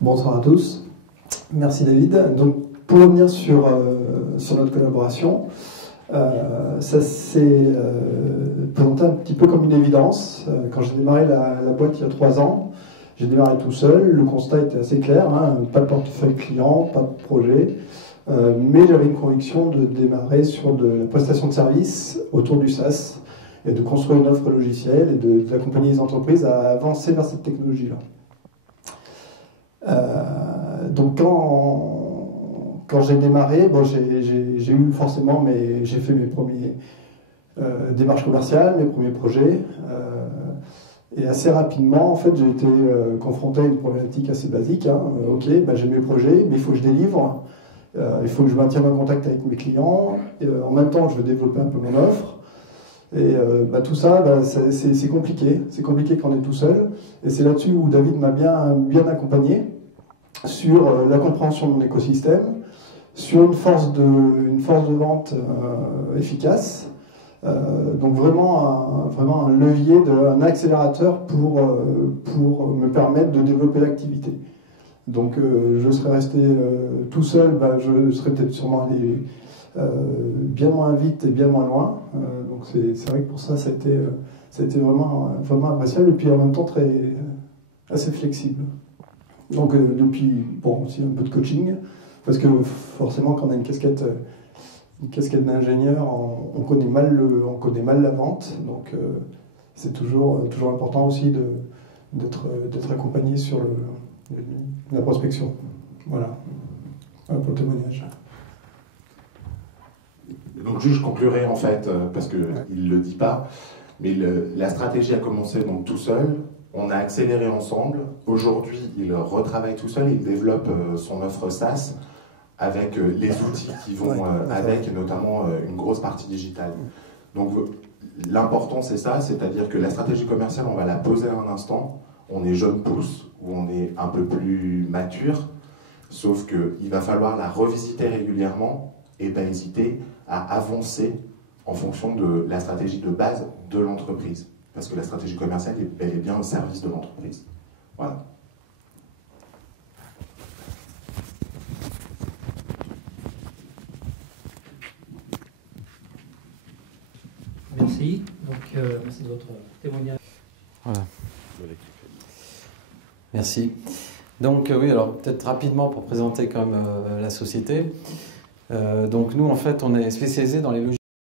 Bonsoir à tous. Merci David. Donc, pour revenir sur notre collaboration, ça s'est présenté un petit peu comme une évidence. Quand j'ai démarré la boîte il y a 3 ans, j'ai démarré tout seul. Le constat était assez clair, hein, pas de portefeuille client, pas de projet. Mais j'avais une conviction de démarrer sur de la prestation de services autour du SaaS et de construire une offre logicielle et d'accompagner les entreprises à avancer vers cette technologie-là. Donc quand j'ai démarré, bon, j'ai eu forcément, j'ai fait mes premiers démarches commerciales, mes premiers projets, et assez rapidement, en fait, j'ai été confronté à une problématique assez basique. Hein. Ok, j'ai mes projets, mais il faut que je délivre, il faut que je maintienne en contact avec mes clients, et, en même temps, je veux développer un peu mon offre. Et tout ça, c'est compliqué. C'est compliqué quand on est tout seul. Et c'est là-dessus où David m'a bien accompagné sur la compréhension de mon écosystème, sur une force de vente efficace. Donc vraiment un levier, un accélérateur pour me permettre de développer l'activité. Donc je serais resté tout seul, je serais peut-être sûrement allé bien moins vite et bien moins loin. Donc c'est vrai que pour ça, ça a été vraiment appréciable et puis en même temps assez flexible. Donc depuis, aussi un peu de coaching, parce que forcément quand on a une casquette d'ingénieur, on connaît mal la vente, donc c'est toujours important aussi d'être accompagné sur la prospection. Voilà pour le témoignage. Donc juste je conclurai en fait, parce qu'il ne le dit pas, mais la stratégie a commencé donc tout seul, on a accéléré ensemble, aujourd'hui il retravaille tout seul, il développe son offre SaaS avec les outils qui vont avec, et notamment une grosse partie digitale. Donc l'important c'est ça, c'est-à-dire que la stratégie commerciale on va la poser à un instant, on est jeune pousse, ou on est un peu plus mature, sauf qu'il va falloir la revisiter régulièrement et pas hésiter à avancer en fonction de la stratégie de base de l'entreprise. Parce que la stratégie commerciale, elle est bien au service de l'entreprise. Voilà. Merci. Donc, merci de votre témoignage. Voilà. Merci. Donc, oui, alors peut-être rapidement pour présenter quand même la société. Donc, nous, en fait, on est spécialisé dans les logiciels.